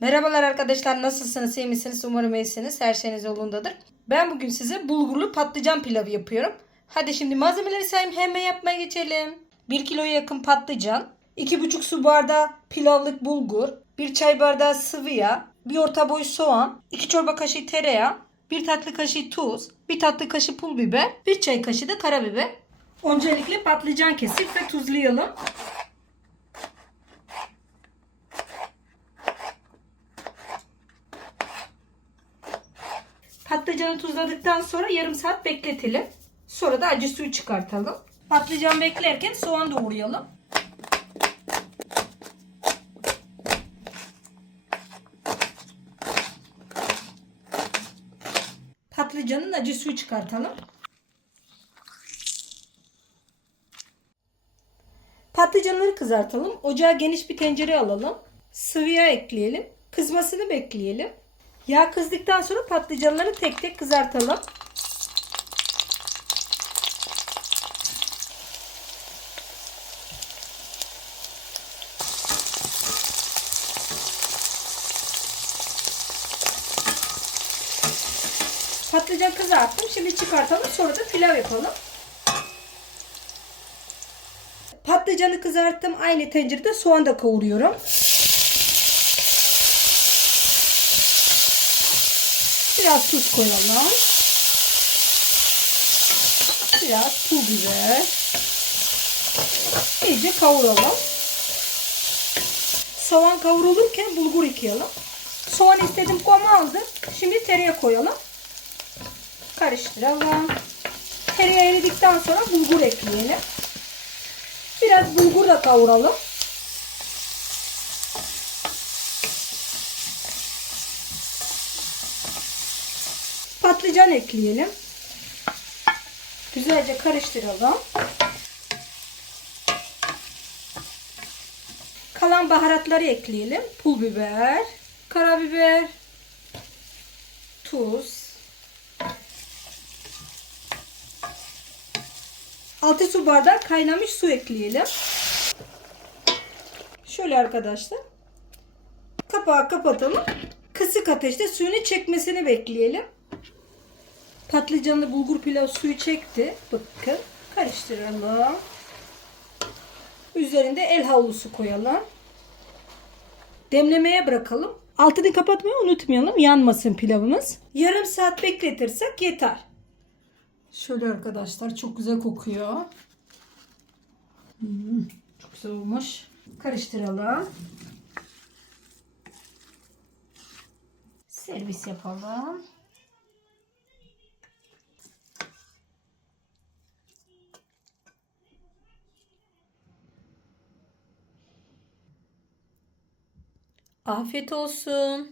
Merhabalar arkadaşlar nasılsınız iyi misiniz umarım iyisiniz her şeyiniz yolundadır. Ben bugün size bulgurlu patlıcan pilavı yapıyorum. Hadi şimdi malzemeleri sayayım hemen yapmaya geçelim. 1 kiloya yakın patlıcan, 2,5 su bardağı pilavlık bulgur, 1 çay bardağı sıvı yağ, 1 orta boy soğan, 2 çorba kaşığı tereyağı, 1 tatlı kaşığı tuz, 1 tatlı kaşığı pul biber, 1 çay kaşığı da karabiber. Öncelikle patlıcan kesip ve tuzlayalım. Patlıcanı tuzladıktan sonra yarım saat bekletelim. Sonra da acı suyu çıkartalım. Patlıcan beklerken soğan doğrayalım. Patlıcanın acı suyu çıkartalım. Patlıcanları kızartalım. Ocağa geniş bir tencere alalım. Sıvı yağ ekleyelim. Kızmasını bekleyelim. Yağ kızdıktan sonra patlıcanları tek tek kızartalım. Patlıcan kızarttım. Şimdi çıkartalım. Sonra da pilav yapalım. Patlıcanı kızarttım. Aynı tencerede soğan da kavuruyorum. Biraz tuz koyalım. Biraz pul biber. İyice kavuralım. Soğan kavrulurken bulgur yıkayalım. Soğan istedim koma aldım. Şimdi tereyağı koyalım. Karıştıralım. Tereyağı eridikten sonra bulgur ekleyelim. Biraz bulgur da kavuralım. Patlıcan ekleyelim. Güzelce karıştıralım. Kalan baharatları ekleyelim. Pul biber, karabiber, tuz. 6 su bardağı kaynamış su ekleyelim. Şöyle arkadaşlar. Kapağı kapatalım. Kısık ateşte suyunu çekmesini bekleyelim. Patlıcanlı bulgur pilav suyu çekti. Bakın karıştıralım. Üzerinde el havlusu koyalım. Demlemeye bırakalım. Altını kapatmayı unutmayalım. Yanmasın pilavımız. Yarım saat bekletirsek yeter. Şöyle arkadaşlar çok güzel kokuyor. Hmm, çok güzel olmuş. Karıştıralım. Servis yapalım. Afiyet olsun.